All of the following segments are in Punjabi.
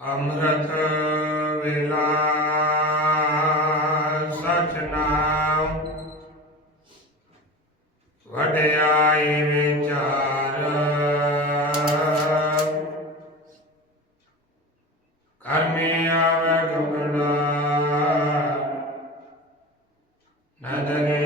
ਅੰਮ੍ਰਿਤ ਵੇਲਾ ਸਚ ਨਾਮ। ਵਡਿਆਈ ਵਿਚਾਰ। ਕਰਮੀ ਆਵੇ ਗੁਪਨਾ ਨਦਰੇ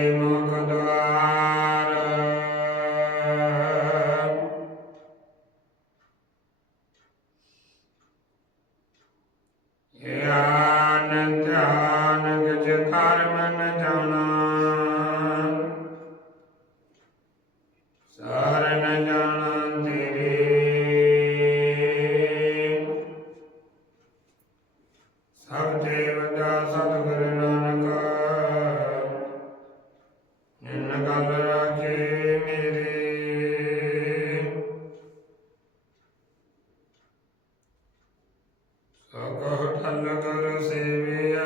ਸਗਹ ਠਲ ਕਰ ਸੇਵਿਆ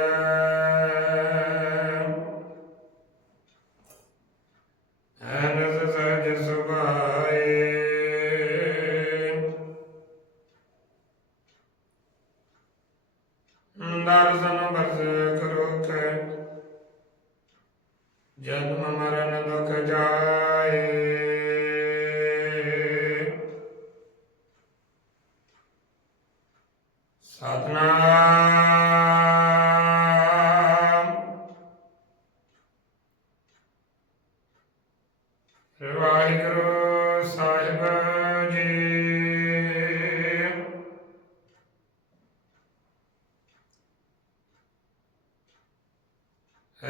ਅਨਸ ਸਜ ਸੁਭਾਏ ਦਰਸ਼ਨ ਬਸ ਕਰੋ ਤੇ ਜਨਮ ਮਰਨ ਦੁਖ ਜਾਏ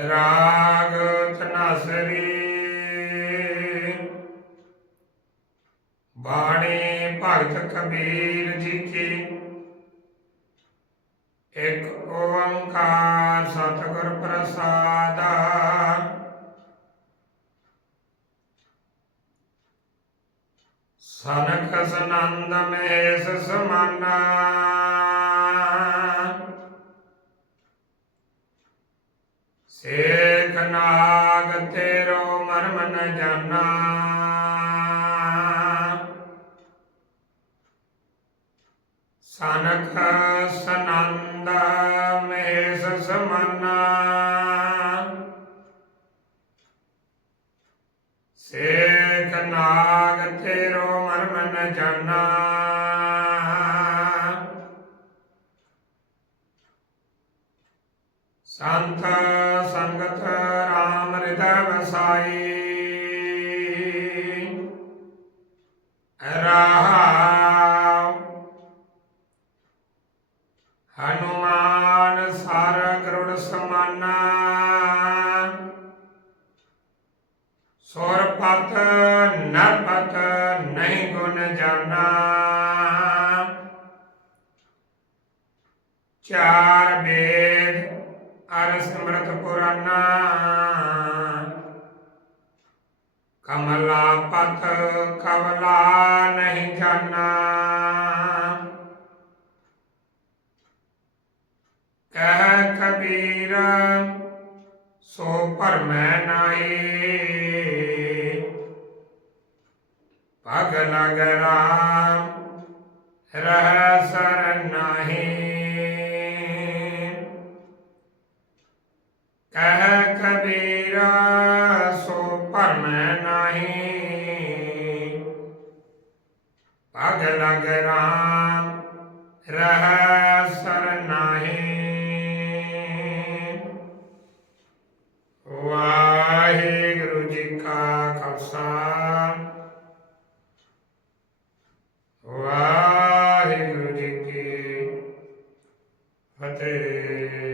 ਰਾਗ ਧਨਾਸਰੀ ਬਾਣੀ ਭਗਤ ਕਬੀਰ ਜੀ ਕੀ। ਇੱਕ ਓੰਕਾਰ ਸਤਿਗੁਰ ਪ੍ਰਸਾਦ। ਸਨਕ ਸਨੰਦ ਮਹੇਸ਼ ਸਮਾਨਾ। ਸੇਖ ਨਾਗ ਤੇਰੋ ਮਰਮ ਨ ਜਾਣਾ ਸਨਕ ਸਨੰਦ ਮਹੇਸ਼ ਸਮਾਨਾ ਸੇਖ ਨਾਗ ਤੇਰੋ ਮਰਮ ਨ ਜਾਣਾ ਸੰਤ ਸੰਗਤ ਰਾਮ ਹਿਰਦੈ ਵਸਾਈ ਰਹਾਉ ਹਨੂਮਾਨ ਸੁਰਪਤ ਨਰਪਤ ਨਹੀਂ ਗੁਣ ਜਾਣਾ। ਚਾਰ ਵੇਦ ਅਰ ਸਿਮਰਤ ਪੁਰਾਨਾ ਕਮਲਾ ਪਤ ਕਮਲਾ ਨਹੀਂ ਜਾਣਾ। ਕਹਿ ਕਬੀਰ ਸੋ ਭਰਮੈ ਨਾਈ ਪਗ ਲਗ ਰਾਮ, ਰਹਿ ਸਰਨ ਨਾਹੀ। ਕਹਿ ਕਬੀਰ, ਸੋ ਭਰਮੈ ਨਾਹੀ। ਪਗ ਲਗ ਰਾਮ, ਰਹਿ Hare